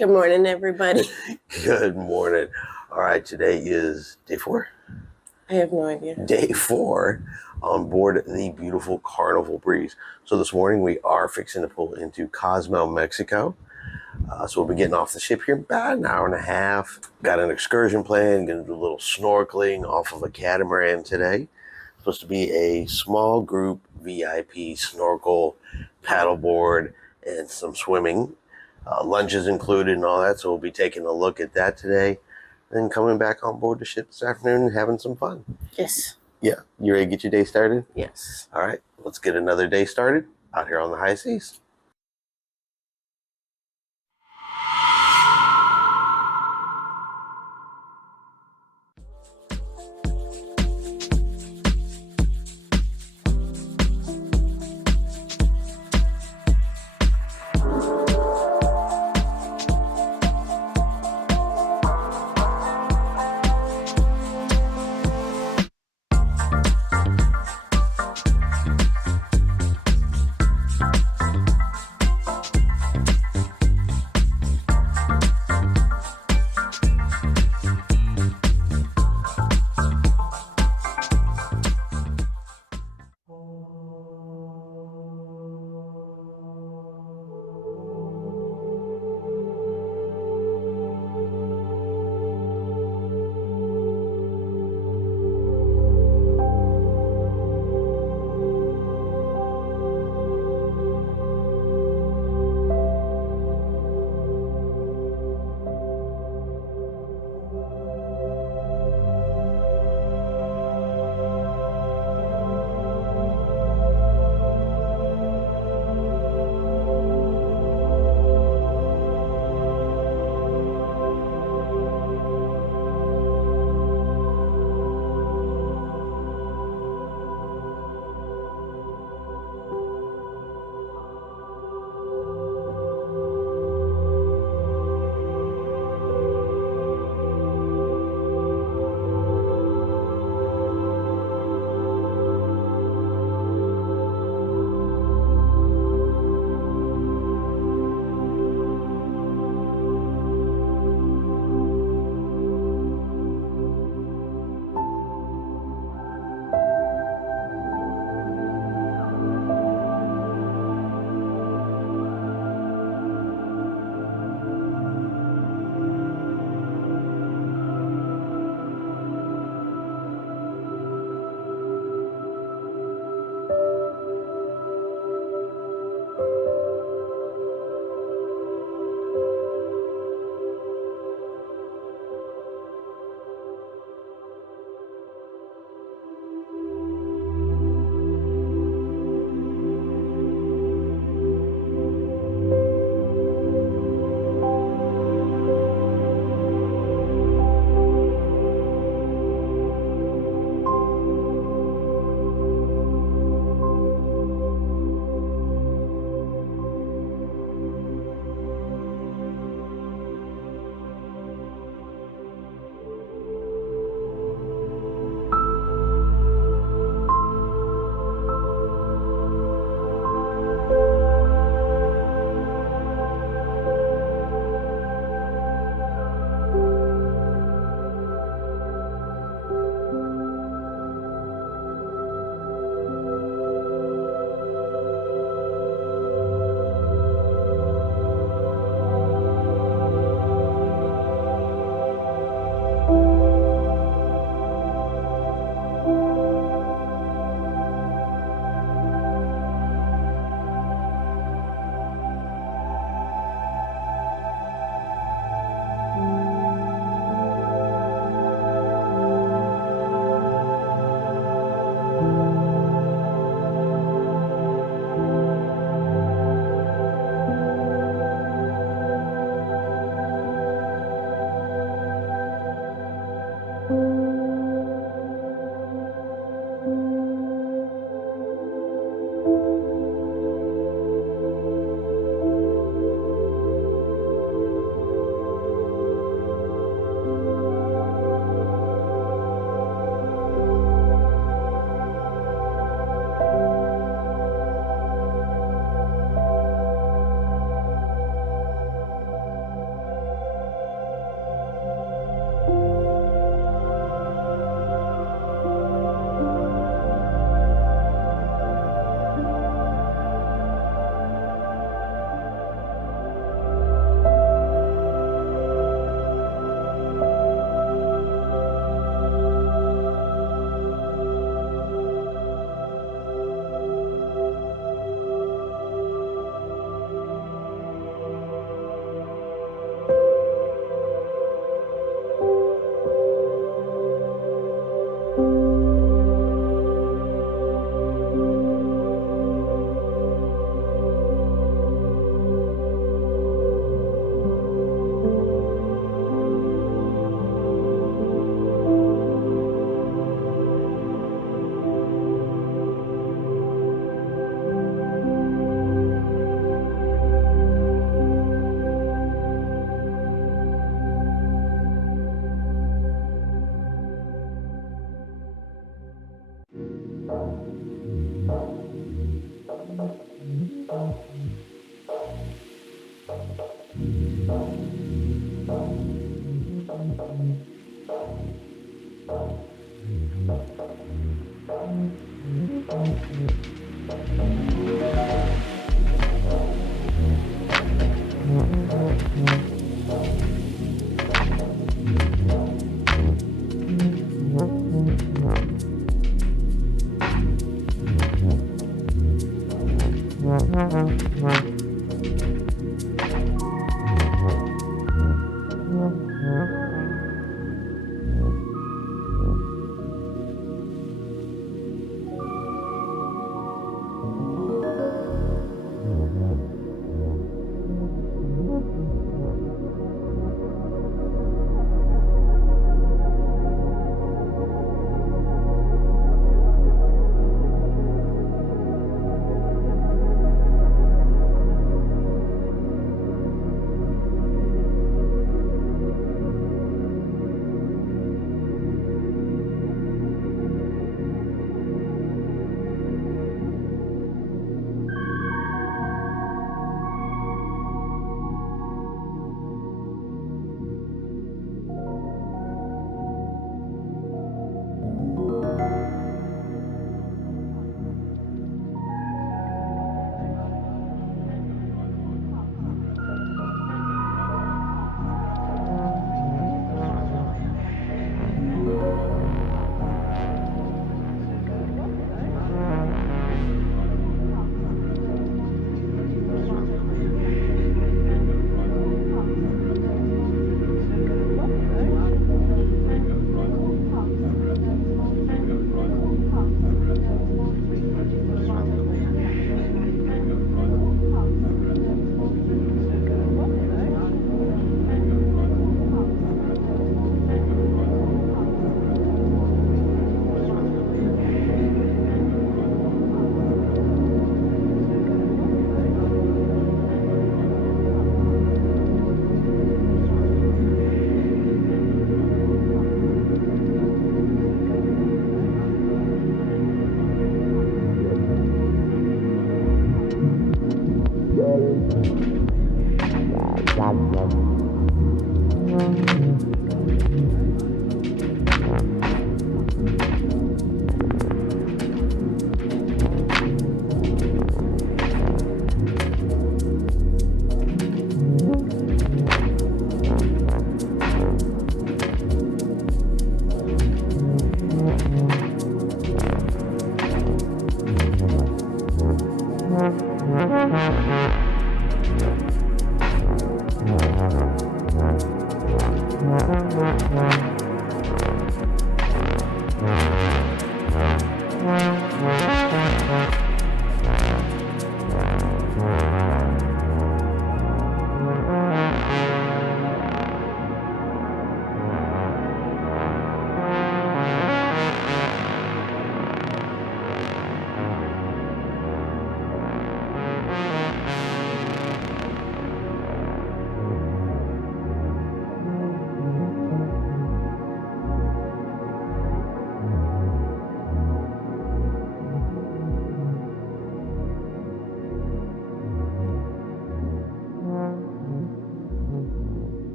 Good morning, everybody. Good morning. All right, today is day 4. I have no idea. Day 4 on board the beautiful Carnival Breeze. So this morning we are fixing to pull into Cozumel, Mexico. So we'll be getting off the ship here in about an hour and a half. Got an excursion plan, gonna do a little snorkeling off of a catamaran today. Supposed to be a small group VIP snorkel, paddleboard, and some swimming. Lunch is included and all that, so we'll be taking a look at that today. Then coming back on board the ship this afternoon and having some fun. Yes. Yeah, you ready to get your day started? Yes. All right, let's get another day started out here on the high seas.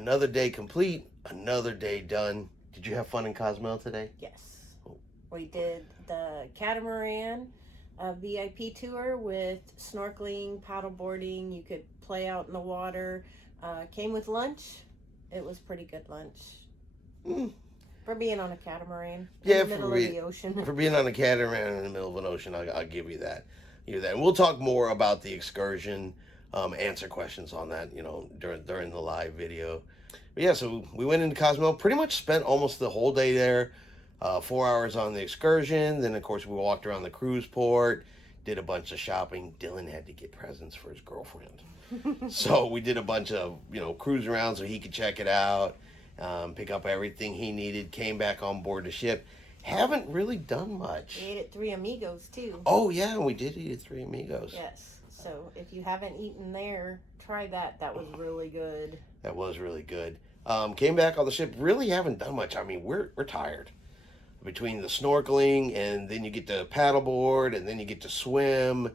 Another day complete, another day done. Did you have fun in Cozumel today? Yes. We did the Catamaran VIP tour with snorkeling, paddleboarding. You could play out in the water. Came with lunch. It was pretty good lunch. For being on a catamaran in the middle of the ocean. For being on a catamaran in the middle of an ocean, I'll give you that. And we'll talk more about the excursion, answer questions on that, during the live video. But yeah, so we went into Cozumel, pretty much spent almost the whole day there. 4 hours on the excursion. Then, of course, we walked around the cruise port, did a bunch of shopping. Dylan had to get presents for his girlfriend. So we did a bunch of, cruise around so he could check it out, pick up everything he needed, came back on board the ship. Haven't really done much. We ate at Three Amigos, too. Oh, yeah, we did eat at Three Amigos. Yes. So if you haven't eaten there, try that. That was really good. That was really good. Came back on the ship. Really haven't done much. I mean, we're tired. Between the snorkeling and then you get to paddleboard and then you get to swim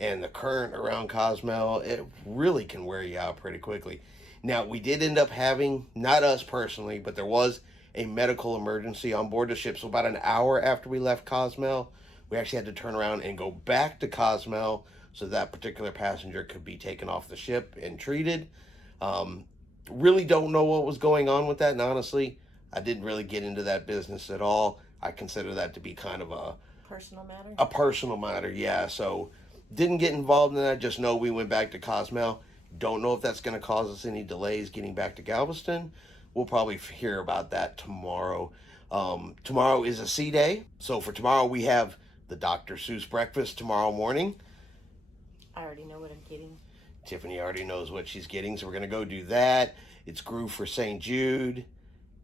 and the current around Cozumel, it really can wear you out pretty quickly. Now, we did end up having, not us personally, but there was a medical emergency on board the ship. So about an hour after we left Cozumel, we actually had to turn around and go back to Cozumel so that particular passenger could be taken off the ship and treated. Really don't know what was going on with that, and honestly, I didn't really get into that business at all. I consider that to be kind of a personal matter. A personal matter, yeah. So didn't get involved in that. Just know we went back to Cozumel. Don't know if that's going to cause us any delays getting back to Galveston. We'll probably hear about that tomorrow. Tomorrow is a sea day. So for tomorrow, we have the Dr. Seuss breakfast tomorrow morning. I already know what I'm getting. Tiffany already knows what she's getting, so we're going to go do that. It's Groove for St. Jude.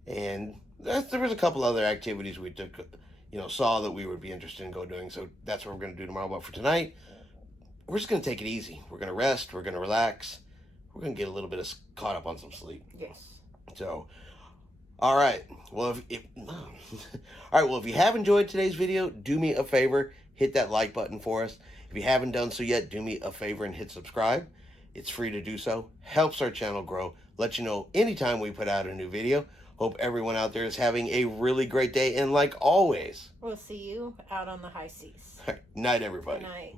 And there was a couple other activities we took, saw that we would be interested in doing. So that's what we're going to do tomorrow. But for tonight, we're just going to take it easy. We're going to rest. We're going to relax. We're going to get a little bit caught up on some sleep. Yes. So, all right. Well, if you have enjoyed today's video, do me a favor. Hit that like button for us. If you haven't done so yet, do me a favor and hit subscribe. It's free to do so. Helps our channel grow. Let you know anytime we put out a new video. Hope everyone out there is having a really great day. And like always, we'll see you out on the high seas. Night, everybody. Good night.